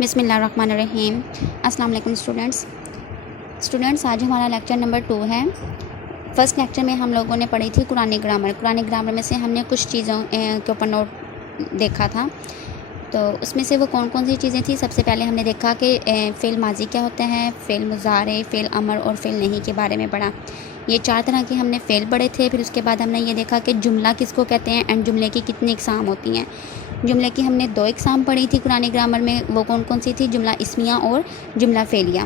بسم اللہ الرحمن الرحیم۔ السلام علیکم اسٹوڈنٹس، آج ہمارا لیکچر نمبر 2 ہے۔ فرسٹ لیکچر میں ہم لوگوں نے پڑھی تھی قرآن گرامر میں سے ہم نے کچھ چیزوں کے اوپر نوٹ دیکھا تھا، تو اس میں سے وہ کون کون سی چیزیں تھیں۔ سب سے پہلے ہم نے دیکھا کہ فعل ماضی کیا ہوتا ہے، فعل مضارع، فعل امر اور فعل نہیں کے بارے میں پڑھا۔ یہ 4 طرح کے ہم نے فعل پڑھے تھے۔ پھر اس کے بعد ہم نے یہ دیکھا کہ جملہ کس کو کہتے ہیں اینڈ جملے کی کتنی اقسام ہوتی ہیں۔ جملے کی ہم نے 2 اقسام پڑھی تھی قرآن گرامر میں، وہ کون کون سی تھی، جملہ اسمیہ اور جملہ فعلیہ۔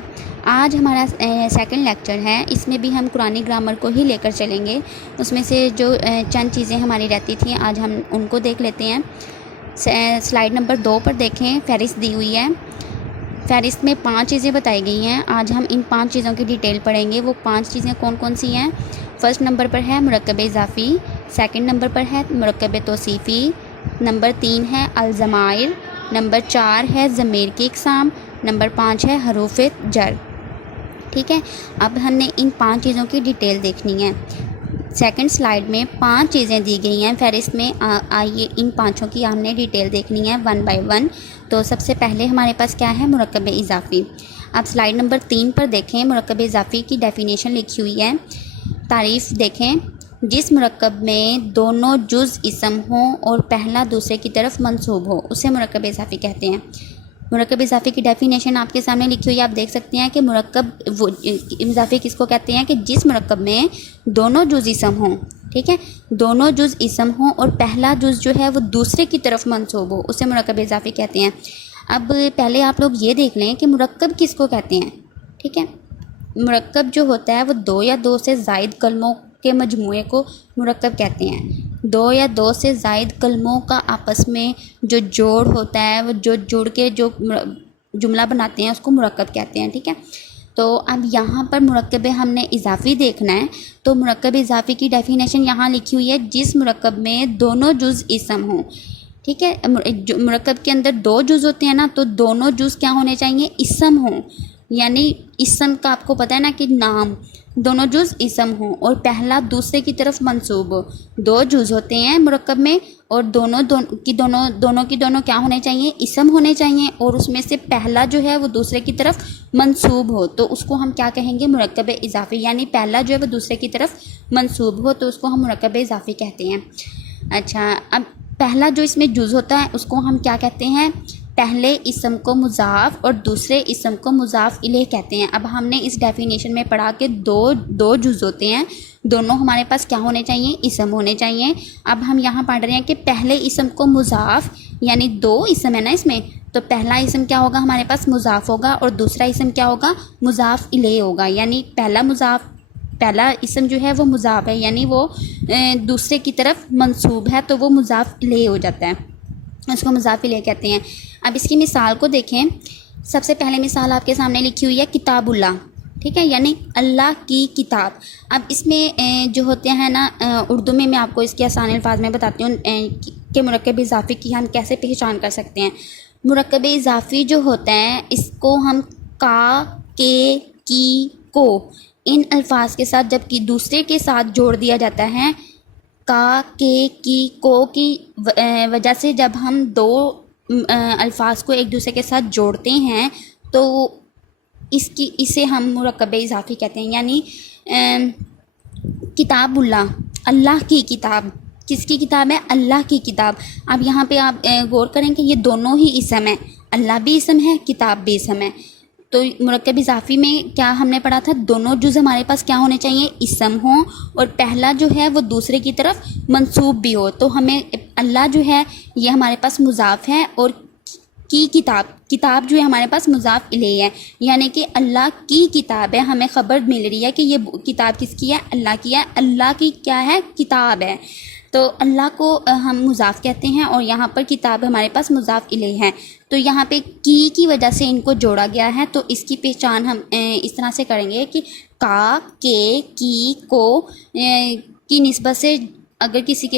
آج ہمارا سیکنڈ لیکچر ہے، اس میں بھی ہم قرآن گرامر کو ہی لے کر چلیں گے۔ اس میں سے جو چند چیزیں ہماری رہتی تھیں آج ہم ان کو دیکھ لیتے ہیں۔ سلائیڈ نمبر 2 پر دیکھیں، فہرست دی ہوئی ہے۔ فہرست میں 5 چیزیں بتائی گئی ہیں۔ آج ہم ان 5 چیزوں کی ڈیٹیل پڑھیں گے۔ وہ 5 چیزیں کون کون سی ہیں؟ فرسٹ نمبر پر ہے مرکب اضافی، سیکنڈ نمبر پر ہے مرکب توصیفی، نمبر 3 ہے الضمائر، نمبر 4 ہے ضمیر کی اقسام، نمبر 5 ہے حروف جر۔ ٹھیک ہے، اب ہم نے ان 5 چیزوں کی ڈیٹیل دیکھنی ہے۔ سیکنڈ سلائیڈ میں 5 چیزیں دی گئی ہیں فہرست میں، آئیے ان 5 کی ہم نے ڈیٹیل دیکھنی ہے 1 بائی 1۔ تو سب سے پہلے ہمارے پاس کیا ہے، مرکب اضافی۔ اب سلائیڈ نمبر 3 پر دیکھیں، مرکب اضافی کی ڈیفینیشن لکھی ہوئی ہے۔ تعریف دیکھیں، جس مرکب میں دونوں جز اسم ہوں اور پہلا دوسرے کی طرف منسوب ہو اسے مرکب اضافی کہتے ہیں۔ مرکب اضافی کی ڈیفینیشن آپ کے سامنے لکھی ہوئی ہے، آپ دیکھ سکتے ہیں کہ مرکب اضافی کس کو کہتے ہیں کہ جس مرکب میں دونوں جز اسم ہوں، ٹھیک ہے، دونوں جز اسم ہوں اور پہلا جز جو ہے وہ دوسرے کی طرف منسوب ہو اسے مرکب اضافی کہتے ہیں۔ اب پہلے آپ لوگ یہ دیکھ لیں کہ مرکب کس کو کہتے ہیں، ٹھیک ہے۔ مرکب جو ہوتا ہے وہ 2 یا 2 سے زائد کلموں کے مجموعے کو مرکب کہتے ہیں۔ 2 یا 2 سے زائد کلموں کا آپس میں جو جوڑ ہوتا ہے، وہ جو جڑ کے جو جملہ بناتے ہیں اس کو مرکب کہتے ہیں، ٹھیک ہے۔ تو اب یہاں پر مرکب ہم نے اضافی دیکھنا ہے، تو مرکب اضافی کی ڈیفینیشن یہاں لکھی ہوئی ہے، جس مرکب میں دونوں جز اسم ہوں، ٹھیک ہے۔ مرکب کے اندر 2 جز ہوتے ہیں نا، تو دونوں جز کیا ہونے چاہیے، اسم ہوں، یعنی اسم کا آپ کو پتہ ہے نا کہ نام، دونوں جز اسم ہوں اور پہلا دوسرے کی طرف منسوب ہو۔ 2 جز ہوتے ہیں مرکب میں اور دونوں کی دونوں کیا ہونے چاہیے، اسم ہونے چاہیے، اور اس میں سے پہلا جو ہے وہ دوسرے کی طرف منسوب ہو، تو اس کو ہم کیا کہیں گے، مرکب اضافی، یعنی پہلا جو ہے وہ دوسرے کی طرف منسوب ہو تو اس کو ہم مرکب اضافی کہتے ہیں۔ اچھا، اب پہلا جو اس میں جز ہوتا ہے اس کو ہم کیا کہتے ہیں، پہلے اسم کو مضاف اور دوسرے اسم کو مضاف الیہ کہتے ہیں۔ اب ہم نے اس ڈیفینیشن میں پڑھا کہ دو جز ہوتے ہیں، دونوں ہمارے پاس کیا ہونے چاہیے، اسم ہونے چاہیے۔ اب ہم یہاں پڑھ رہے ہیں کہ پہلے اسم کو مضاف، یعنی 2 اسم ہے نا اس میں، تو پہلا اسم کیا ہوگا ہمارے پاس، مضاف ہوگا، اور دوسرا اسم کیا ہوگا، مضاف الیہ ہوگا، یعنی پہلا اسم جو ہے وہ مضاف ہے، یعنی وہ دوسرے کی طرف منسوب ہے تو وہ مضاف الیہ ہو جاتا ہے، اس کو مضاف الیہ کہتے ہیں۔ اب اس کی مثال کو دیکھیں، سب سے پہلے مثال آپ کے سامنے لکھی ہوئی ہے کتاب اللہ، ٹھیک ہے، یعنی اللہ کی کتاب۔ اب اس میں جو ہوتے ہیں نا، اردو میں آپ کو اس کے آسان الفاظ میں بتاتی ہوں کہ مرکب اضافی کی ہم کیسے پہچان کر سکتے ہیں۔ مرکب اضافی جو ہوتا ہے اس کو ہم کا، کے، کی، کو، ان الفاظ کے ساتھ جب کہ دوسرے کے ساتھ جوڑ دیا جاتا ہے، کا، کے، کی، کو کی وجہ سے جب ہم 2 الفاظ کو ایک دوسرے کے ساتھ جوڑتے ہیں تو اسے ہم مرکب اضافی کہتے ہیں۔ یعنی کتاب اللہ، اللہ کی کتاب، کس کی کتاب ہے، اللہ کی کتاب۔ اب یہاں پہ آپ غور کریں کہ یہ دونوں ہی اسم ہیں، اللہ بھی اسم ہے، کتاب بھی اسم ہے۔ تو مرکب اضافی میں کیا ہم نے پڑھا تھا، دونوں جز ہمارے پاس کیا ہونے چاہیے، اسم ہوں، اور پہلا جو ہے وہ دوسرے کی طرف منسوب بھی ہو۔ تو ہمیں اللہ جو ہے یہ ہمارے پاس مضاف ہے، اور کی کتاب جو ہے ہمارے پاس مضاف الیہ ہے، یعنی کہ اللہ کی کتاب ہے، ہمیں خبر مل رہی ہے کہ یہ کتاب کس کی ہے، اللہ کی ہے، اللہ کی کیا ہے، کتاب ہے۔ تو اللہ کو ہم مضاف کہتے ہیں اور یہاں پر کتاب ہمارے پاس مضاف الیہ ہے، تو یہاں پہ کی وجہ سے ان کو جوڑا گیا ہے۔ تو اس کی پہچان ہم اس طرح سے کریں گے کہ کا، کے، کی، کو کی نسبت سے اگر کسی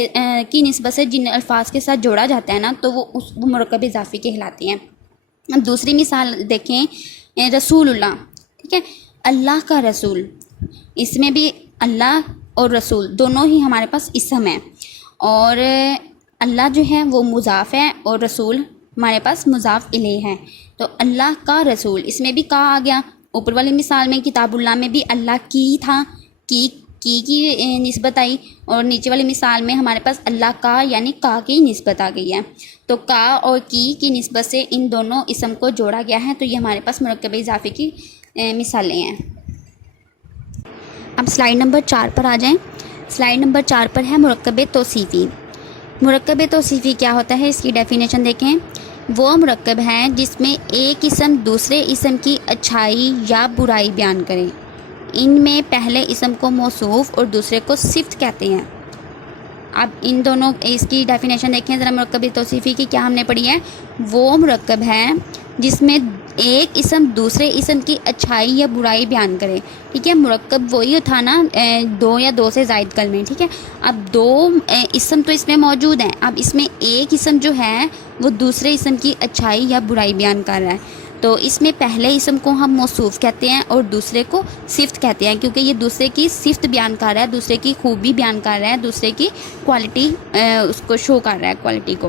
کی نسبت سے جن الفاظ کے ساتھ جوڑا جاتا ہے نا تو وہ مرکب اضافی کہلاتے ہیں۔ اب دوسری مثال دیکھیں، رسول اللہ، ٹھیک ہے، اللہ کا رسول، اس میں بھی اللہ اور رسول دونوں ہی ہمارے پاس اسم ہیں، اور اللہ جو ہے وہ مضاف ہے اور رسول ہمارے پاس مضاف الیہ ہے. تو اللہ کا رسول، اس میں بھی کا آ گیا. اوپر والی مثال میں کتاب اللہ میں بھی اللہ کی تھا، کی نسبت آئی، اور نیچے والی مثال میں ہمارے پاس اللہ کا یعنی کا کی نسبت آ گئی ہے. تو کا اور کی نسبت سے ان دونوں اسم کو جوڑا گیا ہے. تو یہ ہمارے پاس مرکب اضافی کی مثالیں ہیں. اب سلائیڈ نمبر 4 پر آ جائیں. سلائیڈ نمبر 4 پر ہے مرکب توصیفی. مرکب توصیفی کیا ہوتا ہے، اس کی ڈیفینیشن دیکھیں. وہ مرکب ہے جس میں ایک اسم دوسرے اسم کی اچھائی یا برائی بیان کرے. ان میں پہلے اسم کو موصوف اور دوسرے کو صفت کہتے ہیں. اب ان دونوں اس کی ڈیفینیشن دیکھیں ذرا. مرکب توصیفی کی کیا ہم نے پڑھی ہے، وہ مرکب ہے جس میں ایک اسم دوسرے اسم کی اچھائی یا برائی بیان کرے. ٹھیک ہے، مرکب وہی تھا نا، دو یا دو سے زائد کلمے. ٹھیک ہے، اب دو اسم تو اس میں موجود ہیں، اب اس میں ایک اسم جو ہے وہ دوسرے اسم کی اچھائی یا برائی بیان کر رہا ہے. تو اس میں پہلے اسم کو ہم موصوف کہتے ہیں اور دوسرے کو صفت کہتے ہیں، کیونکہ یہ دوسرے کی صفت بیان کر رہا ہے، دوسرے کی خوبی بیان کر رہا ہے، دوسرے کی کوالٹی اس کو شو کر رہا ہے، کوالٹی کو.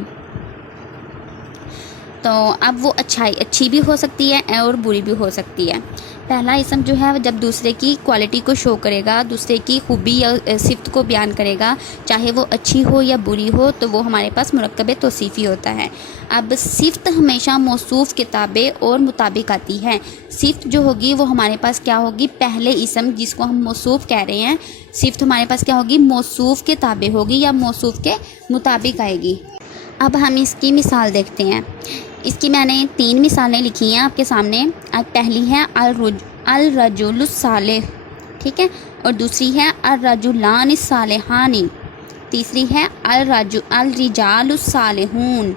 تو اب وہ اچھی بھی ہو سکتی ہے اور بری بھی ہو سکتی ہے. پہلا اسم جو ہے جب دوسرے کی کوالٹی کو شو کرے گا، دوسرے کی خوبی یا صفت کو بیان کرے گا، چاہے وہ اچھی ہو یا بری ہو، تو وہ ہمارے پاس مرکب توصیفی ہوتا ہے. اب صفت ہمیشہ موصوف کے تابع اور مطابق آتی ہے. صفت جو ہوگی وہ ہمارے پاس کیا ہوگی، پہلے اسم جس کو ہم موصوف کہہ رہے ہیں، صفت ہمارے پاس کیا ہوگی، موصوف کے تابع ہوگی یا موصوف کے مطابق آئے گی. اب ہم اس کی مثال دیکھتے ہیں. اس کی میں نے 3 مثالیں لکھی ہیں آپ کے سامنے. پہلی ہے الرجل الصالح، ٹھیک ہے، اور دوسری ہے الرجلان الصالحان، تیسری ہے الرجال الصالحون.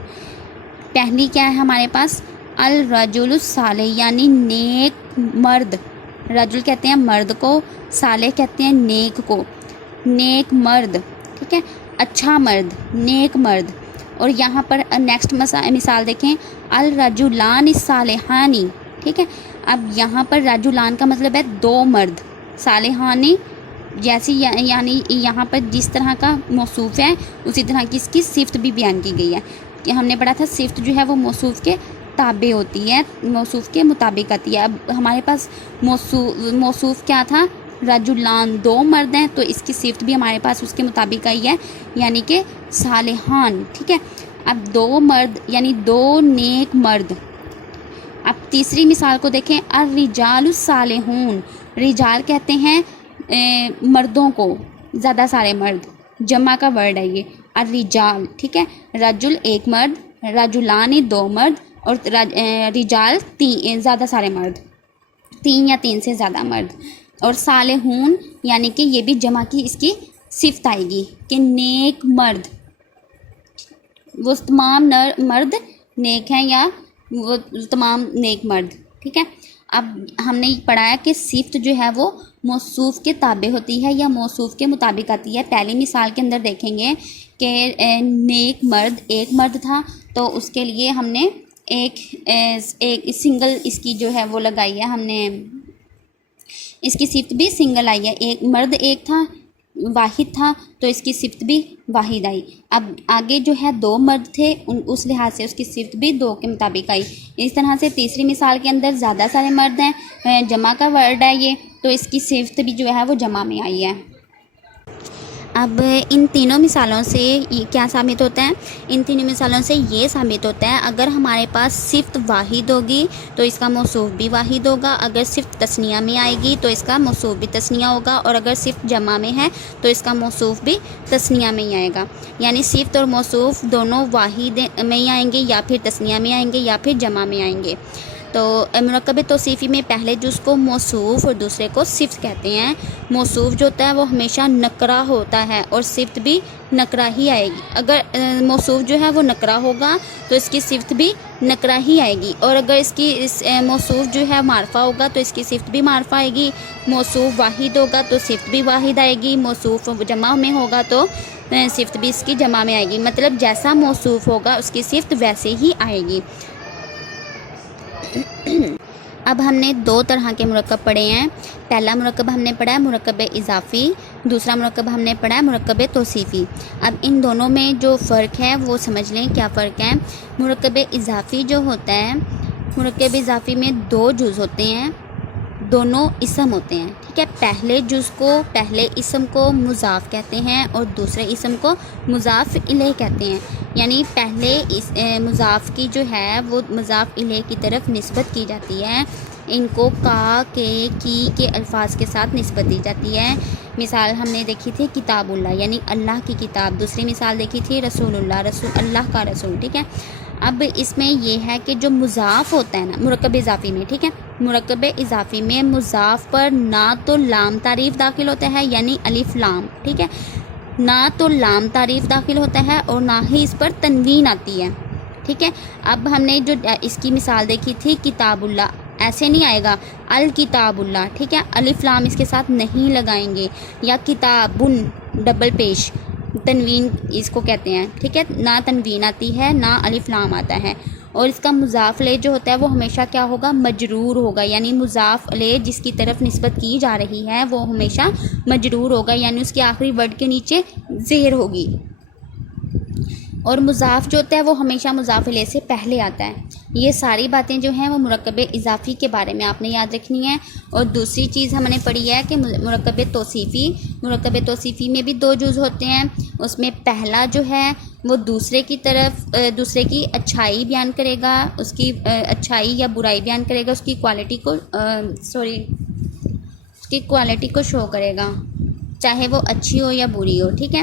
پہلی کیا ہے ہمارے پاس، الرجل الصالح یعنی نیک مرد. رجل کہتے ہیں مرد کو، صالح کہتے ہیں نیک کو. نیک مرد، ٹھیک ہے، اچھا مرد، نیک مرد. اور یہاں پر نیکسٹ مثال دیکھیں، الرجلان الصالحانی. ٹھیک ہے، اب یہاں پر رجلان کا مطلب ہے 2 مرد، صالحانی جیسی یعنی یہاں پر جس طرح کا موصوف ہے اسی طرح کی اس کی صفت بھی بیان کی گئی ہے. کہ ہم نے پڑھا تھا صفت جو ہے وہ موصوف کے تابع ہوتی ہے، موصوف کے مطابق آتی ہے. اب ہمارے پاس موصوف کیا تھا، رجلان 2 مرد ہیں، تو اس کی صفت بھی ہمارے پاس اس کے مطابق آئی ہے، یعنی کہ صالحان. ٹھیک ہے، اب 2 مرد یعنی 2 نیک مرد. اب تیسری مثال کو دیکھیں، الرجال الصالحون. رجال کہتے ہیں مردوں کو، زیادہ سارے مرد، جمع کا ورڈ ہے یہ الرجال. ٹھیک ہے، رجل 1 مرد، رجلان 2 مرد، اور رجال 3 زیادہ سارے مرد، 3 یا 3 سے زیادہ مرد. اور صالحون یعنی کہ یہ بھی جمع کی اس کی صفت آئے گی کہ نیک مرد، وہ تمام مرد نیک ہیں یا وہ تمام نیک مرد. ٹھیک ہے، اب ہم نے پڑھا ہے کہ صفت جو ہے وہ موصوف کے تابع ہوتی ہے یا موصوف کے مطابق آتی ہے. پہلی مثال کے اندر دیکھیں گے کہ نیک مرد 1 مرد تھا، تو اس کے لیے ہم نے ایک سنگل اس کی جو ہے وہ لگائی ہے، ہم نے اس کی صفت بھی سنگل آئی ہے. ایک مرد 1 تھا، واحد تھا، تو اس کی صفت بھی واحد آئی. اب آگے جو ہے 2 مرد تھے، اس لحاظ سے اس کی صفت بھی 2 کے مطابق آئی. اس طرح سے تیسری مثال کے اندر زیادہ سارے مرد ہیں، جمع کا ورڈ ہے یہ، تو اس کی صفت بھی جو ہے وہ جمع میں آئی ہے. اب ان تینوں مثالوں سے کیا ثابت ہوتا ہے، ان تینوں مثالوں سے یہ ثابت ہوتا ہے اگر ہمارے پاس صفت واحد ہوگی تو اس کا موصوف بھی واحد ہوگا، اگر صفت تثنیہ میں آئے گی تو اس کا موصوف بھی تثنیہ ہوگا، اور اگر صفت جمع میں ہے تو اس کا موصوف بھی تثنیہ میں ہی آئے گا. یعنی صفت اور موصوف دونوں واحد میں ہی آئیں گے، یا پھر تثنیہ میں آئیں گے، یا پھر جمع میں آئیں گے. تو مرکب توصیفی میں پہلے جز کو موصوف اور دوسرے کو صفت کہتے ہیں. موصوف جو ہوتا ہے وہ ہمیشہ نکرہ ہوتا ہے اور صفت بھی نکرہ ہی آئے گی. اگر موصوف جو ہے وہ نکرہ ہوگا تو اس کی صفت بھی نکرہ ہی آئے گی، اور اگر اس کی موصوف جو ہے معرفہ ہوگا تو اس کی صفت بھی معرفہ آئے گی. موصوف واحد ہوگا تو صفت بھی واحد آئے گی، موصوف جمع میں ہوگا تو صفت بھی اس کی جمع میں آئے گی. مطلب جیسا موصوف ہوگا اس کی صفت ویسے ہی آئے گی. اب ہم نے 2 طرح کے مرکب پڑھے ہیں. پہلا مرکب ہم نے پڑھا ہے مرکب اضافی، دوسرا مرکب ہم نے پڑھا ہے مرکب توصیفی۔ اب ان دونوں میں جو فرق ہے وہ سمجھ لیں کیا فرق ہے۔ مرکب اضافی جو ہوتا ہے، مرکب اضافی میں 2 جز ہوتے ہیں، دونوں اسم ہوتے ہیں، ٹھیک ہے۔ پہلے جز کو، پہلے اسم کو مضاف کہتے ہیں اور دوسرے اسم کو مضاف الیہ کہتے ہیں، یعنی پہلے مضاف کی جو ہے وہ مضاف الیہ کی طرف نسبت کی جاتی ہے، ان کو کا، کی کے الفاظ کے ساتھ نسبت دی جاتی ہے۔ مثال ہم نے دیکھی تھی کتاب اللہ، یعنی اللہ کی کتاب۔ دوسری مثال دیکھی تھی رسول اللہ، رسول اللہ کا رسول، ٹھیک ہے۔ اب اس میں یہ ہے کہ جو مضاف ہوتا ہے نا مرکب اضافی میں، ٹھیک ہے، مرکب اضافی میں مضاف پر نہ تو لام تعریف داخل ہوتا ہے یعنی الف لام، ٹھیک ہے، نہ تو لام تعریف داخل ہوتا ہے اور نہ ہی اس پر تنوین آتی ہے، ٹھیک ہے۔ اب ہم نے جو اس کی مثال دیکھی تھی کتاب اللہ، ایسے نہیں آئے گا الکتاب اللہ، ٹھیک ہے، الف لام اس کے ساتھ نہیں لگائیں گے، یا کتابن ڈبل پیش تنوین اس کو کہتے ہیں، ٹھیک ہے، نہ تنوین آتی ہے نہ الف لام آتا ہے۔ اور اس کا مضاف الیہ جو ہوتا ہے وہ ہمیشہ کیا ہوگا، مجرور ہوگا، یعنی مضاف الیہ جس کی طرف نسبت کی جا رہی ہے وہ ہمیشہ مجرور ہوگا، یعنی اس کے آخری ورڈ کے نیچے زیر ہوگی۔ اور مضاف جو ہوتا ہے وہ ہمیشہ مضاف الیہ سے پہلے آتا ہے۔ یہ ساری باتیں جو ہیں وہ مرکب اضافی کے بارے میں آپ نے یاد رکھنی ہے۔ اور دوسری چیز ہم نے پڑھی ہے کہ مرکب توصیفی، مرکب توصیفی میں بھی 2 جز ہوتے ہیں، اس میں پہلا جو ہے وہ دوسرے کی طرف دوسرے کی اچھائی بیان کرے گا، اس کی اچھائی یا برائی بیان کرے گا، اس کی کوالٹی کو شو کرے گا، چاہے وہ اچھی ہو یا بری ہو، ٹھیک ہے۔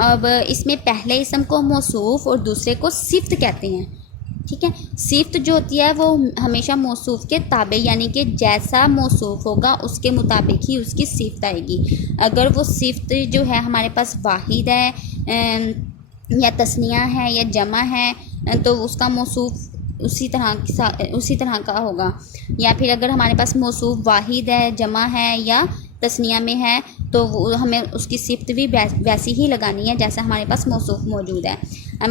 اب اس میں پہلے اسم کو موصوف اور دوسرے کو صفت کہتے ہیں، ٹھیک ہے۔ صفت جو ہوتی ہے وہ ہمیشہ موصوف کے تابع، یعنی کہ جیسا موصوف ہوگا اس کے مطابق ہی اس کی صفت آئے گی۔ اگر وہ صفت جو ہے ہمارے پاس واحد ہے یا تثنیہ ہے یا جمع ہے تو اس کا موصوف اسی طرح کا ہوگا، یا پھر اگر ہمارے پاس موصوف واحد ہے، جمع ہے یا تثنیہ میں ہے تو ہمیں اس کی صفت بھی ویسی ہی لگانی ہے جیسا ہمارے پاس موصوف موجود ہے۔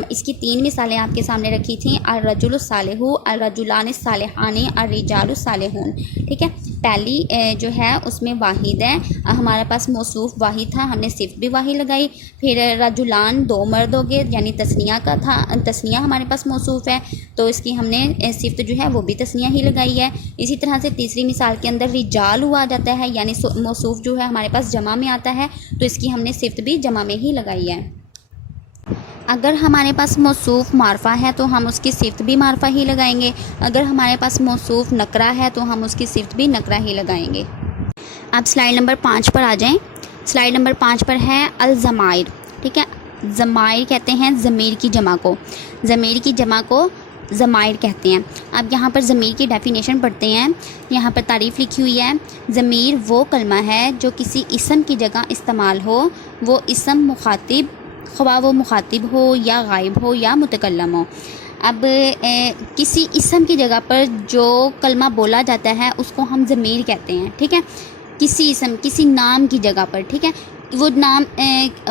اس کی 3 مثالیں آپ کے سامنے رکھی تھیں، الرجل الصالح، الرجلان الصالحان، الرجال الصالحون، ٹھیک ہے۔ پہلی جو ہے اس میں واحد ہے، ہمارے پاس موصوف واحد تھا، ہم نے صفت بھی واحد لگائی۔ پھر رجلان 2 مرد ہو گئے، یعنی تثنیہ کا تھا، تثنیہ ہمارے پاس موصوف ہے تو اس کی ہم نے صفت جو ہے وہ بھی تثنیہ ہی لگائی ہے۔ اسی طرح سے تیسری مثال کے اندر رجال ہوا جاتا ہے، یعنی موصوف جو ہے ہمارے پاس جمع میں آتا ہے تو اس کی ہم نے صفت بھی جمع میں ہی لگائی ہے۔ اگر ہمارے پاس موصوف معرفہ ہے تو ہم اس کی صفت بھی معرفہ ہی لگائیں گے، اگر ہمارے پاس موصوف نکرہ ہے تو ہم اس کی صفت بھی نکرہ ہی لگائیں گے۔ اب سلائیڈ نمبر 5 پر آ جائیں۔ سلائیڈ نمبر 5 پر ہے الضمائر، ٹھیک ہے۔ ضمائر کہتے ہیں ضمیر کی جمع کو، ضمیر کی جمع کو ضمائر کہتے ہیں۔ اب یہاں پر ضمیر کی ڈیفینیشن پڑھتے ہیں، یہاں پر تعریف لکھی ہوئی ہے۔ ضمیر وہ کلمہ ہے جو کسی اسم کی جگہ استعمال ہو، وہ اسم مخاطب، خواہ وہ مخاطب ہو یا غائب ہو یا متکلم ہو۔ اب کسی اسم کی جگہ پر جو کلمہ بولا جاتا ہے اس کو ہم ضمیر کہتے ہیں، ٹھیک ہے۔ کسی اسم، کسی نام کی جگہ پر، ٹھیک ہے، وہ نام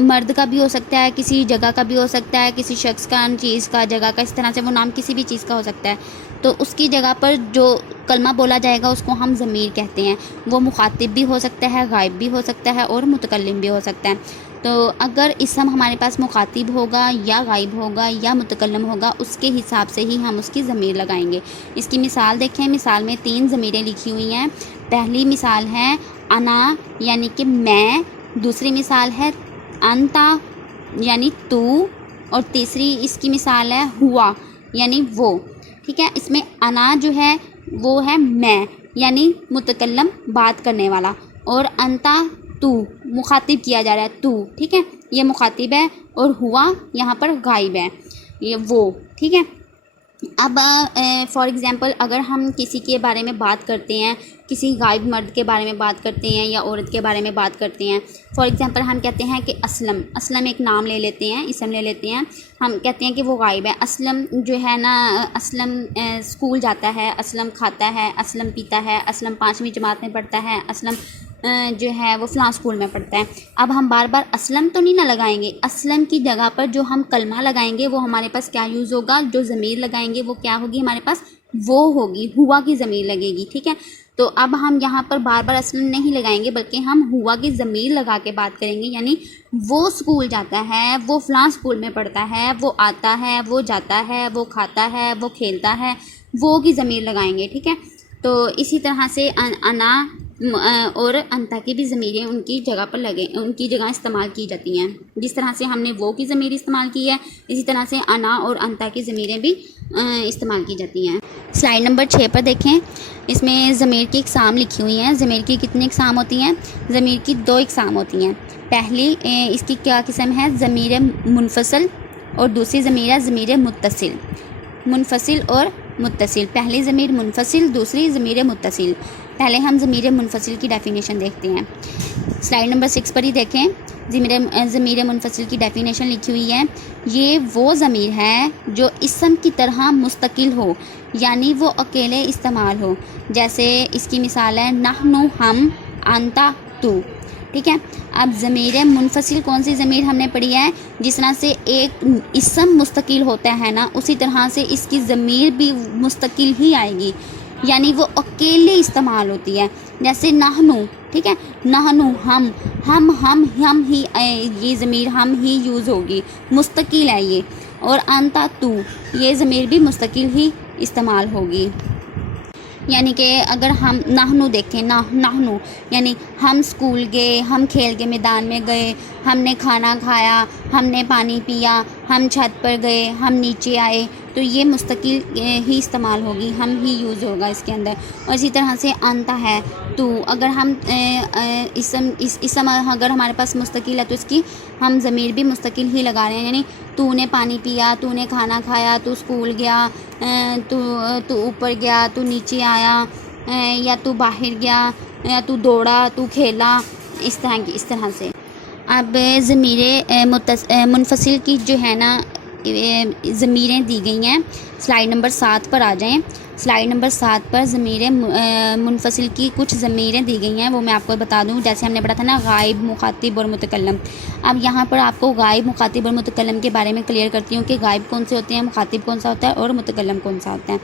مرد کا بھی ہو سکتا ہے، کسی جگہ کا بھی ہو سکتا ہے، کسی شخص کا، چیز کا، جگہ کا، اس طرح سے وہ نام کسی بھی چیز کا ہو سکتا ہے، تو اس کی جگہ پر جو کلمہ بولا جائے گا اس کو ہم ضمیر کہتے ہیں۔ وہ مخاطب بھی ہو سکتا ہے، غائب بھی ہو سکتا ہے اور متکلم بھی ہو سکتا ہے۔ تو اگر اسم ہمارے پاس مخاطب ہوگا یا غائب ہوگا یا متکلم ہوگا اس کے حساب سے ہی ہم اس کی ضمیر لگائیں گے۔ اس کی مثال دیکھیں، مثال میں 3 ضمیریں لکھی ہوئی ہیں۔ پہلی مثال ہے انا یعنی کہ میں، دوسری مثال ہے انتا یعنی تو، اور تیسری اس کی مثال ہے ہوا یعنی وہ، ٹھیک ہے۔ اس میں انا جو ہے وہ ہے میں یعنی متکلم، بات کرنے والا، اور انتا تو مخاطب کیا جا رہا ہے تو، ٹھیک ہے، یہ مخاطب ہے، اور ہوا یہاں پر غائب ہے، یہ وہ، ٹھیک ہے۔ اب فار ایگزامپل اگر ہم کسی کے بارے میں بات کرتے ہیں، کسی غائب مرد کے بارے میں بات کرتے ہیں یا عورت کے بارے میں بات کرتے ہیں، فار ایگزامپل ہم کہتے ہیں کہ اسلم ایک نام لے لیتے ہیں، اسم لے لیتے ہیں، ہم کہتے ہیں کہ وہ غائب ہے۔ اسلم جو ہے نا، اسلم اسکول جاتا ہے، اسلم کھاتا ہے، اسلم پیتا ہے، اسلم 5ویں جماعت میں پڑھتا ہے، اسلم جو ہے وہ فلاں اسکول میں پڑھتا ہے۔ اب ہم بار بار اسلم تو نہیں نہ لگائیں گے، اسلم کی جگہ پر جو ہم کلمہ لگائیں گے وہ ہمارے پاس کیا یوز ہوگا، جو ضمیر لگائیں گے وہ کیا ہوگی ہمارے پاس، وہ ہوگی، ہوا کی ضمیر لگے گی، ٹھیک ہے۔ تو اب ہم یہاں پر بار بار اصل نہیں لگائیں گے، بلکہ ہم ہوا کی ضمیر لگا کے بات کریں گے، یعنی وہ اسکول جاتا ہے، وہ فلاں اسکول میں پڑھتا ہے، وہ آتا ہے، وہ جاتا ہے، وہ کھاتا ہے، وہ کھیلتا ہے، وہ کی ضمیر لگائیں گے، ٹھیک ہے۔ تو اسی طرح سے انا اور انتا کی بھی ضمیریں ان کی جگہ پر ان کی جگہ استعمال کی جاتی ہیں، جس طرح سے ہم نے وہ کی ضمیر استعمال کی ہے، اسی طرح سے انا اور انتا کی ضمیریں بھی استعمال کی جاتی ہیں۔ سلائیڈ نمبر 6 پر دیکھیں، اس میں ضمیر کی اقسام لکھی ہوئی ہیں۔ ضمیر کی کتنی اقسام ہوتی ہیں؟ ضمیر کی 2 اقسام ہوتی ہیں۔ پہلی اس کی کیا قسم ہے؟ ضمیر منفصل، اور دوسری ضمیر ہے ضمیر متصل۔ منفصل اور متصل، پہلی ضمیر منفصل، دوسری ضمیر متصل۔ پہلے ہم ضمیر منفصل کی ڈیفینیشن دیکھتے ہیں۔ سلائیڈ نمبر 6 پر ہی دیکھیں، ضمیر منفصل کی ڈیفینیشن لکھی ہوئی ہے۔ یہ وہ ضمیر ہے جو اسم کی طرح مستقل ہو، یعنی وہ اکیلے استعمال ہو، جیسے اس کی مثال ہے نحنو ہم، انتا تو، ٹھیک ہے۔ اب ضمیر منفصل کون سی ضمیر ہم نے پڑھی ہے؟ جس طرح سے ایک اسم مستقل ہوتا ہے نا، اسی طرح سے اس کی ضمیر بھی مستقل ہی آئے گی، یعنی وہ اکیلے استعمال ہوتی ہے، جیسے نحنو، ٹھیک ہے، نحنو ہم ہی، یہ ضمیر ہم ہی یوز ہوگی، مستقل ہے یہ، اور انتا تو، یہ ضمیر بھی مستقل ہی استعمال ہوگی۔ یعنی کہ اگر ہم نحنو دیکھیں، نحنو یعنی ہم اسکول گئے، ہم کھیل کے میدان میں گئے، ہم نے کھانا کھایا، ہم نے پانی پیا، ہم چھت پر گئے، ہم نیچے آئے، تو یہ مستقل ہی استعمال ہوگی، ہم ہی یوز ہوگا اس کے اندر۔ اور اسی طرح سے انتا ہے تو، اگر ہم اسم اگر ہمارے پاس مستقل ہے تو اس کی ہم ضمیر بھی مستقل ہی لگا رہے ہیں، یعنی تو نے پانی پیا، تو نے کھانا کھایا، تو اسکول گیا، تو اوپر گیا، تو نیچے آیا، یا تو باہر گیا، یا تو دوڑا، تو کھیلا، اس طرح سے۔ اب ضمیر منفصل کی جو ہے نا ضمیریں دی گئی ہیں، سلائیڈ نمبر 7 پر آ جائیں۔ سلائیڈ نمبر 7 پر ضمیر منفصل کی کچھ ضمیریں دی گئی ہیں، وہ میں آپ کو بتا دوں، جیسے ہم نے پڑھا تھا نا غائب، مخاطب اور متکلم۔ اب یہاں پر آپ کو غائب، مخاطب اور متکلم کے بارے میں کلیئر کرتی ہوں کہ غائب کون سے ہوتے ہیں، مخاطب کون سا ہوتا ہے، اور متکلم کون سا ہوتا ہے۔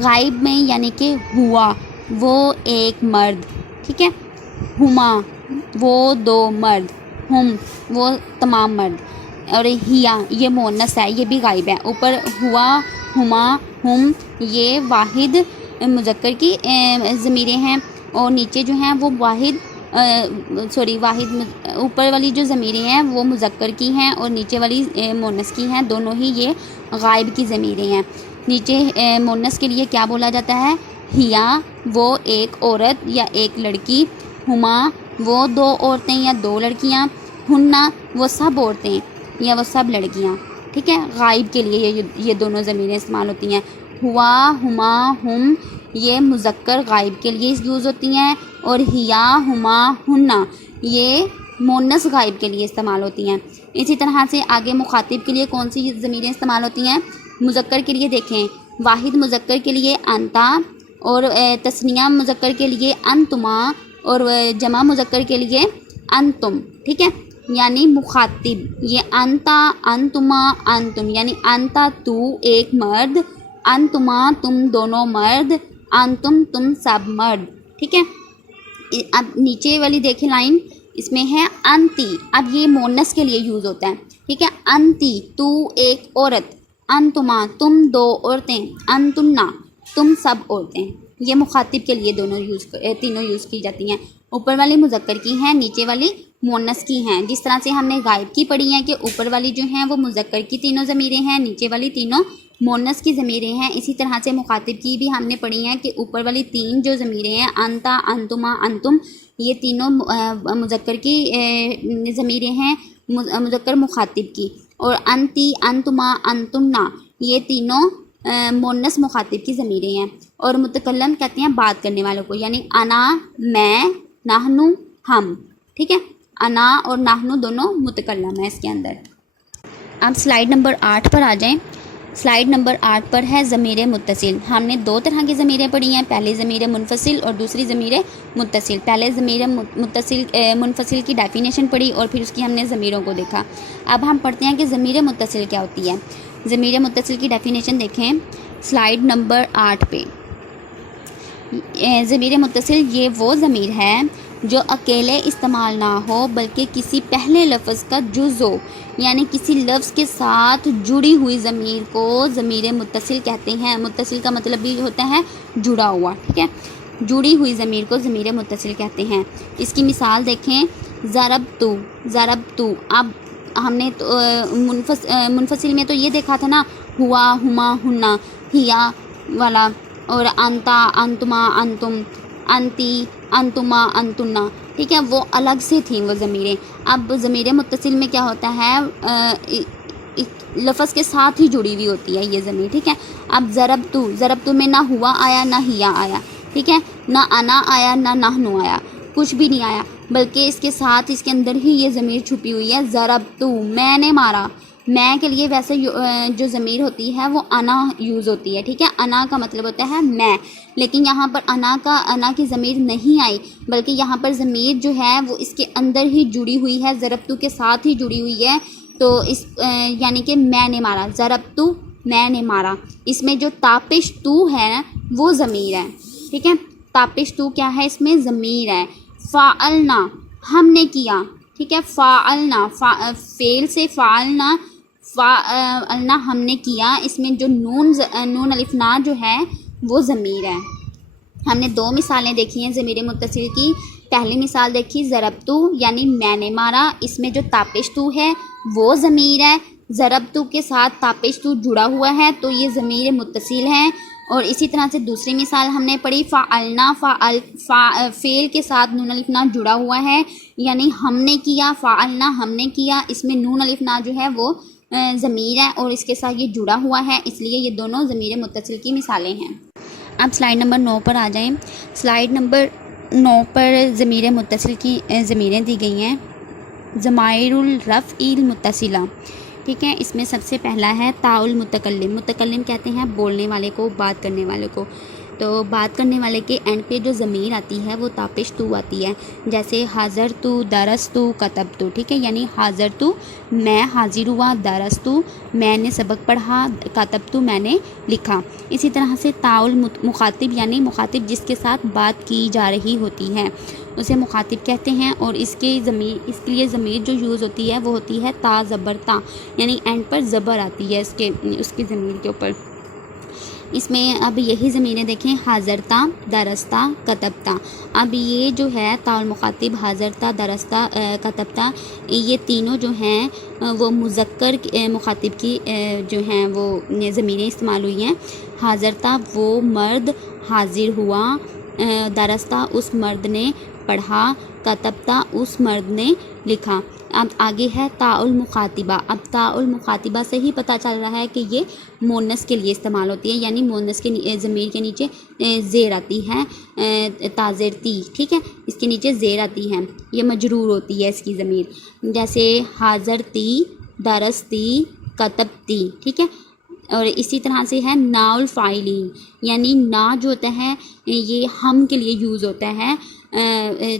غائب میں یعنی کہ ہوا، وہ ایک مرد، ٹھیک ہے، ہما، وہ 2 مرد، ہم، وہ تمام مرد، اور ہیا، یہ مؤنث ہے، یہ بھی غائب ہے۔ اوپر ہوا، ہما، ہم، یہ واحد مذکر کی ضمیریں ہیں، اور نیچے جو ہیں وہ اوپر والی جو ضمیریں ہیں وہ مذکر کی ہیں، اور نیچے والی مؤنث کی ہیں، دونوں ہی یہ غائب کی ضمیریں ہیں۔ نیچے مؤنث کے لیے کیا بولا جاتا ہے؟ ہیا، وہ ایک عورت یا ایک لڑکی، ہما، وہ 2 عورتیں یا 2 لڑکیاں، ہننا، وہ سب عورتیں یا وہ سب لڑکیاں، ٹھیک ہے۔ غائب کے لیے یہ دونوں ضمیریں استعمال ہوتی ہیں۔ ہوا، ہما، ہم، یہ مذکر غائب کے لیے یوز ہوتی ہیں، اور ہیا، ہما، ہننا، یہ مؤنث غائب کے لیے استعمال ہوتی ہیں۔ اسی طرح سے آگے مخاطب کے لیے کون سی ضمیریں استعمال ہوتی ہیں؟ مذکر کے لیے دیکھیں، واحد مذکر کے لیے انتا، اور تثنیہ مذکر کے لیے انتما، اور جمع مذکر کے لیے انتم، ٹھیک ہے۔ یعنی مخاطب یہ انتا، انتما، انتم، یعنی انتا تو ایک مرد، انتما تم دونوں مرد، انتم تم سب مرد، ٹھیک ہے۔ اب نیچے والی دیکھیں لائن، اس میں ہے انتی، اب یہ مؤنث کے لیے یوز ہوتا ہے، ٹھیک ہے۔ انتی، تو ایک عورت، انتما تم 2 عورتیں، انتمنا تم سب عورتیں، یہ مخاطب کے لیے تینوں یوز کی جاتی ہیں۔ اوپر والی مذکر کی ہیں، نیچے والی مؤنث کی ہیں، جس طرح سے ہم نے غائب کی پڑھی ہیں کہ اوپر والی جو ہیں وہ مذکر کی تینوں ضمیریں ہیں، نیچے والی تینوں مؤنث کی ضمیریں ہیں۔ اسی طرح سے مخاطب کی بھی ہم نے پڑھی ہیں کہ اوپر والی 3 جو ضمیریں ہیں، انتا، انتما، انتم، یہ تینوں مذکر کی ضمیریں ہیں، مذکر مخاطب کی، اور انتی، انتما، انتمنا، یہ تینوں مؤنث مخاطب کی ضمیریں ہیں۔ اور متکلم کہتے ہیں بات کرنے والوں کو، یعنی انا، میں، نحنو، ہم، ٹھیک ہے۔ انا اور نحنو دونوں متکلم ہیں اس کے اندر۔ اب سلائیڈ نمبر 8 پر آ جائیں۔ سلائیڈ نمبر 8 پر ہے ضمیر متصل۔ ہم نے 2 طرح کی ضمیریں پڑھی ہیں، پہلی ضمیر منفصل اور دوسری ضمیر متصل۔ پہلے ضمیر منفصل کی ڈیفینیشن پڑھی، اور پھر اس کی ہم نے ضمیروں کو دیکھا۔ اب ہم پڑھتے ہیں کہ ضمیر متصل کیا ہوتی ہے۔ ضمیر متصل کی ڈیفینیشن دیکھیں سلائیڈ نمبر 8 پہ۔ ضمیر متصل یہ وہ ضمیر ہے جو اکیلے استعمال نہ ہو بلکہ کسی پہلے لفظ کا جز ہو، یعنی کسی لفظ کے ساتھ جڑی ہوئی ضمیر کو ضمیر متصل کہتے ہیں۔ متصل کا مطلب بھی ہوتا ہے جڑا ہوا، ٹھیک ہے، جڑی ہوئی ضمیر کو ضمیر متصل کہتے ہیں۔ اس کی مثال دیکھیں، ضربتو۔ اب ہم نے منفصل میں تو یہ دیکھا تھا نا، ہوا، ہما، ہنا، ہیا والا، اور انتا، انتما، انتم، انتی، انتما، انتنا، ٹھیک ہے، وہ الگ سے تھیں وہ ضمیریں۔ اب ضمیر متصل میں کیا ہوتا ہے، لفظ کے ساتھ ہی جڑی ہوئی ہوتی ہے یہ ضمیر، ٹھیک ہے۔ اب ضربتو میں نہ ہوا آیا نہ ہیا آیا، ٹھیک ہے، نہ انا آیا نہ نحنو آیا، کچھ بھی نہیں آیا، بلکہ اس کے ساتھ اس کے اندر ہی یہ ضمیر چھپی ہوئی ہے، ضربتو، میں نے مارا۔ میں کے لیے ویسے جو ضمیر ہوتی ہے وہ انا یوز ہوتی ہے، ٹھیک ہے، انا کا مطلب ہوتا ہے میں، لیکن یہاں پر انا کی ضمیر نہیں آئی، بلکہ یہاں پر ضمیر جو ہے وہ اس کے اندر ہی جڑی ہوئی ہے، ضربتو کے ساتھ ہی جڑی ہوئی ہے، تو اس یعنی کہ میں نے مارا، ضربتو، میں نے مارا۔ اس میں جو تاپش تو ہے وہ ضمیر ہے، ٹھیک ہے، تاپش تو کیا ہے، اس میں ضمیر ہے۔ فعلنا، ہم نے کیا، ٹھیک ہے، فعلنا، فعل سے فعلنا، فعلنا ہم نے کیا، اس میں جو نون الف نا جو ہے وہ ضمیر ہے۔ ہم نے دو مثالیں دیکھی ہیں ضمیر متصل کی۔ پہلی مثال دیکھی ضربتو یعنی میں نے مارا، اس میں جو تاپش تو ہے وہ ضمیر ہے، ضربتو کے ساتھ تاپش تو جڑا ہوا ہے تو یہ ضمیر متصل ہے۔ اور اسی طرح سے دوسری مثال ہم نے پڑھی فعلنا، فعل کے ساتھ نون الف نا جڑا ہوا ہے، یعنی ہم نے کیا، فعلنا ہم نے کیا، اس میں نون الف نا جو ہے وہ ضمیر ہے اور اس کے ساتھ یہ جڑا ہوا ہے، اس لیے یہ دونوں ضمیر متصل کی مثالیں ہیں۔ اب سلائیڈ نمبر 9 پر آ جائیں۔ سلائیڈ نمبر 9 پر ضمیر متصل کی ضمیریں دی گئی ہیں، ضمائر الرفع المتصلہ، ٹھیک ہے۔ اس میں سب سے پہلا ہے تاء المتکلم۔ متکلم کہتے ہیں بولنے والے کو، بات کرنے والے کو، تو بات کرنے والے کے اینڈ پہ جو ضمیر آتی ہے وہ تاپش تو آتی ہے، جیسے حاضرتو، درستو، کتبتو، ٹھیک ہے، یعنی حاضرتو میں حاضر ہوا، درستو میں نے سبق پڑھا، کتبتو میں نے لکھا۔ اسی طرح سے تاء المخاطب یعنی مخاطب جس کے ساتھ بات کی جا رہی ہوتی ہے اسے مخاطب کہتے ہیں، اور اس کے لیے ضمیر جو یوز ہوتی ہے وہ ہوتی ہے تا زبر تا، یعنی اینڈ پر زبر آتی ہے اس کی ضمیر کے اوپر۔ اس میں اب یہی ضمیریں دیکھیں، حاضرتا، درستا، کتبتا۔ اب یہ جو ہے تا المخاطب، حاضرتا، درستا، کتبتا، یہ تینوں جو ہیں وہ مذکر مخاطب کی جو ہیں وہ ضمیریں استعمال ہوئی ہیں۔ حاضرتا وہ مرد حاضر ہوا، درستا اس مرد نے پڑھا، کتبتا اس مرد نے لکھا۔ اب آگے ہے تاء المخاطبہ۔ اب تاء المخاطبہ سے ہی پتہ چل رہا ہے کہ یہ مونس کے لیے استعمال ہوتی ہے، یعنی مونس کے ضمیر کے نیچے زیر آتی ہے، تازرتی، ٹھیک ہے، اس کے نیچے زیر آتی ہے، یہ مجرور ہوتی ہے اس کی ضمیر، جیسے حاضرتی، درستی، کتبتی، ٹھیک ہے۔ اور اسی طرح سے ہے نا الفاعلین، یعنی نا جو ہوتا ہے یہ ہم کے لیے یوز ہوتا ہے،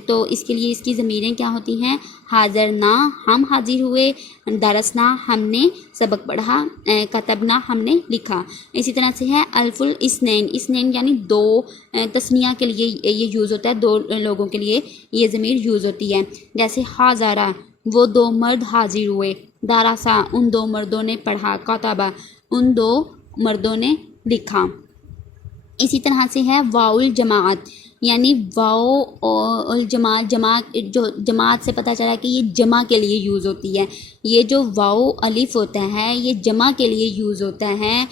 تو اس کے لیے اس کی ضمیریں کیا ہوتی ہیں، حاضرنا ہم حاضر ہوئے، درسنا ہم نے سبق پڑھا، کتبنا ہم نے لکھا۔ اسی طرح سے ہے الف الاسنین، اسنین یعنی دو، تثنیہ کے لیے یہ یوز ہوتا ہے، دو لوگوں کے لیے یہ ضمیر یوز ہوتی ہے، جیسے حاضرہ وہ دو مرد حاضر ہوئے، دارسا ان دو مردوں نے پڑھا، کتبہ ان دو مردوں نے لکھا۔ اسی طرح سے ہے واو الجماعت، یعنی واو الجماعت، جماعت سے پتہ چلا کہ یہ جمع کے لیے یوز ہوتی ہے، یہ جو واو الف ہوتا ہے یہ جمع کے لیے یوز ہوتا ہے،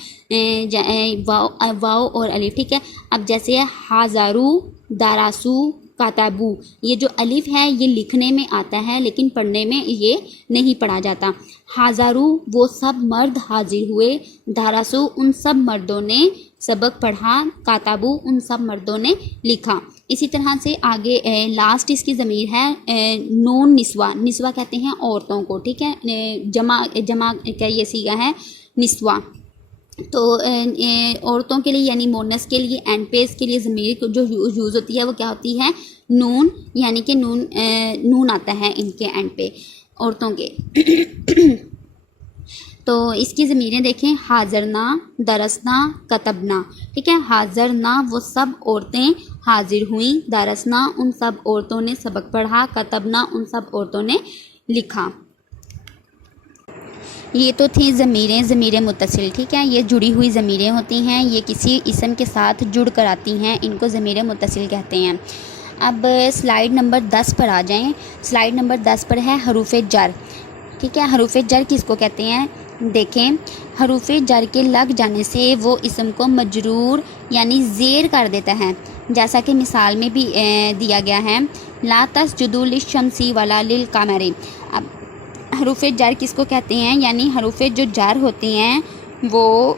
واو اور الف، ٹھیک ہے۔ اب جیسے حاضرو، داراسو، کاتابو، یہ جو الف ہے یہ لکھنے میں آتا ہے لیکن پڑھنے میں یہ نہیں پڑھا جاتا۔ حاضرو وہ سب مرد حاضر ہوئے، داراسو ان سب مردوں نے سبق پڑھا، کاتابو ان سب مردوں نے لکھا۔ اسی طرح سے آگے لاسٹ اس کی ضمیر ہے نون نسوہ، نسوہ کہتے ہیں عورتوں کو، ٹھیک ہے، جمع کا یہ صیغہ ہے نسوہ، تو عورتوں کے لیے یعنی مونس کے لیے اینڈ پہ اس کے لیے ضمیر جو یوز ہوتی ہے وہ کیا ہوتی ہے، نون، یعنی کہ نون آتا ہے ان کے اینڈ پہ عورتوں کے۔ تو اس کی ضمیریں دیکھیں، حاضرنا، درسنا، کتبنا، ٹھیک ہے. حاضرنا وہ سب عورتیں حاضر ہوئیں، درسنا ان سب عورتوں نے سبق پڑھا، کتبنا ان سب عورتوں نے لکھا. یہ تو تھیں ضمیریں، ضمیر متصل، ٹھیک ہے. یہ جڑی ہوئی ضمیریں ہوتی ہیں، یہ کسی اسم کے ساتھ جڑ کر آتی ہیں، ان کو ضمیر متصل کہتے ہیں. اب سلائیڈ نمبر 10 پر آ جائیں. سلائیڈ نمبر 10 پر ہے حروف جر، ٹھیک ہے. حروف جر کس کو کہتے ہیں؟ دیکھیں، حروف جر کے لگ جانے سے وہ اسم کو مجرور یعنی زیر کر دیتا ہے، جیسا کہ مثال میں بھی دیا گیا ہے، لا تسجدوا للشمس ولا للقمر. اب حروف جر کس کو کہتے ہیں؟ یعنی حروف جو جر ہوتے ہیں وہ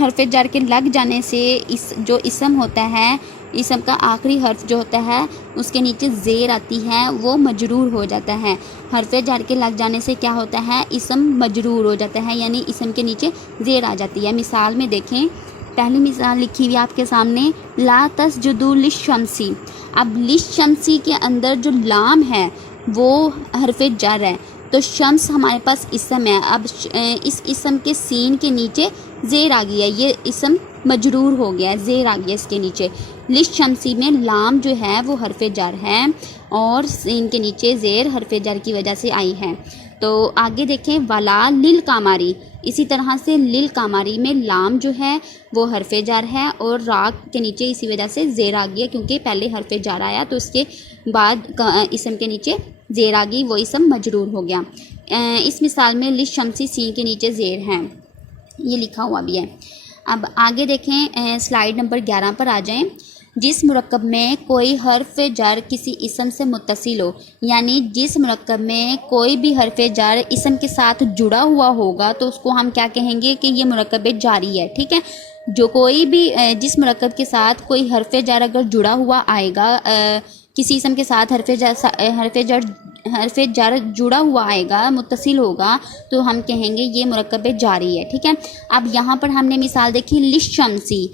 حرف جر کے لگ جانے سے جو اسم ہوتا ہے، اسم کا آخری حرف جو ہوتا ہے اس کے نیچے زیر آتی ہے، وہ مجرور ہو جاتا ہے. حرف جر کے لگ جانے سے کیا ہوتا ہے؟ اسم مجرور ہو جاتا ہے، یعنی اسم کے نیچے زیر آ جاتی ہے. مثال میں دیکھیں، پہلی مثال لکھی ہوئی آپ کے سامنے، لا تسجدوا للشمس. اب للشمس کے اندر جو لام ہے وہ حرف جر ہے، تو شمس ہمارے پاس اسم ہے. اب اس اسم کے سین کے نیچے زیر آ گیا ہے، یہ اسم مجرور ہو گیا ہے، زیر آ گیا اس کے نیچے. للشمسی میں لام جو ہے وہ حرف جر ہے اور سین کے نیچے زیر حرف جر کی وجہ سے آئی ہے. تو آگے دیکھیں، ولا للقمری. اسی طرح سے للقمری میں لام جو ہے وہ حرف جر ہے اور را کے نیچے اسی وجہ سے زیر آ گیا، کیونکہ پہلے حرف جر آیا تو اس کے بعد اسم کے نیچے زیر آ گئی، وہ اسم مجرور ہو گیا. اس مثال میں للشمسی سین کے نیچے زیر ہیں، یہ لکھا ہوا بھی ہے. اب آگے دیکھیں، سلائیڈ نمبر 11 پر آ جائیں. جس مرکب میں کوئی حرف جر کسی اسم سے متصل ہو، یعنی جس مرکب میں کوئی بھی حرف جر اسم کے ساتھ جڑا ہوا ہوگا تو اس کو ہم کیا کہیں گے کہ یہ مرکب جاری ہے، ٹھیک ہے. جو کوئی بھی جس مرکب کے ساتھ کوئی حرف جر اگر جڑا ہوا آئے گا، کسی اسم کے ساتھ حرف جر جڑا ہوا آئے گا، متصل ہوگا، تو ہم کہیں گے یہ مرکب جاری ہے، ٹھیک ہے. اب یہاں پر ہم نے مثال دیکھی للشمسی،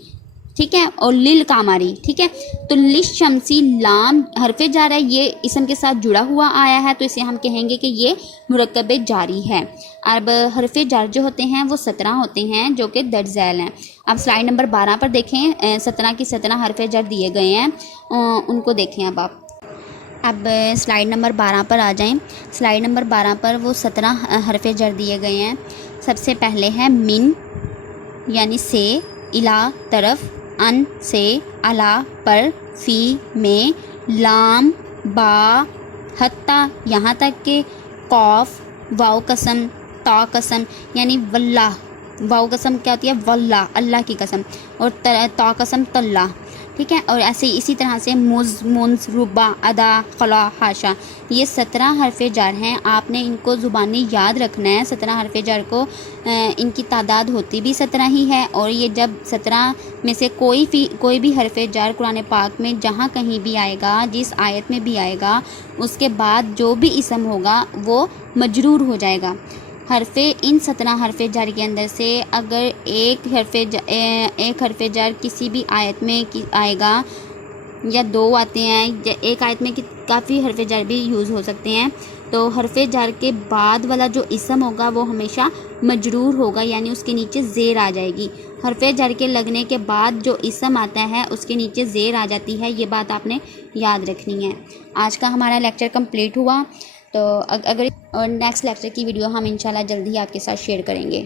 ٹھیک ہے، اور للقمری، ٹھیک ہے. تو للشمسی لام حرف جر ہے، یہ اسم کے ساتھ جڑا ہوا آیا ہے، تو اسے ہم کہیں گے کہ یہ مرکب جاری ہے. اب حرف جر جو ہوتے ہیں وہ 17 ہوتے ہیں جو کہ درج ذیل ہیں. اب سلائیڈ نمبر 12 پر دیکھیں، 17 کی 17 حرف جر دیے گئے ہیں، ان کو دیکھیں. اب سلائیڈ نمبر 12 پر آ جائیں. سلائیڈ نمبر 12 پر وہ 17 حرف جر دیے گئے ہیں. سب سے پہلے ہے من، یعنی سے، الا طرف، ان سے، الا پر، فی میں، لام، با، حتی یہاں تک کہ، قاف، واو قسم، تا قسم، یعنی واللہ. واو قسم کیا ہوتی ہے؟ واللہ، اللہ کی قسم، اور تا قسم تاللہ، ٹھیک ہے. اور ایسے اسی طرح سے مز، منز، ربا، ادا، خلا، حاشا، یہ 17 حرف جر ہیں. آپ نے ان کو زبانی یاد رکھنا ہے. 17 حرف جر کو ان کی تعداد ہوتی بھی 17 ہی ہے، اور یہ جب 17 میں سے کوئی بھی حرف جر قرآن پاک میں جہاں کہیں بھی آئے گا، جس آیت میں بھی آئے گا، اس کے بعد جو بھی اسم ہوگا وہ مجرور ہو جائے گا. ان 17 حرف جر کے اندر سے اگر ایک حرف جر کسی بھی آیت میں آئے گا، یا دو آتے ہیں، یا ایک آیت میں کافی حرف جر بھی یوز ہو سکتے ہیں، تو حرف جر کے بعد والا جو اسم ہوگا وہ ہمیشہ مجرور ہوگا، یعنی اس کے نیچے زیر آ جائے گی. حرف جر کے لگنے کے بعد جو اسم آتا ہے اس کے نیچے زیر آ جاتی ہے. یہ بات آپ نے یاد رکھنی ہے. آج کا ہمارا لیکچر کمپلیٹ ہوا. تو اگر اور نیکسٹ لیکچر کی ویڈیو ہم انشاءاللہ جلدی آپ کے ساتھ شیئر کریں گے.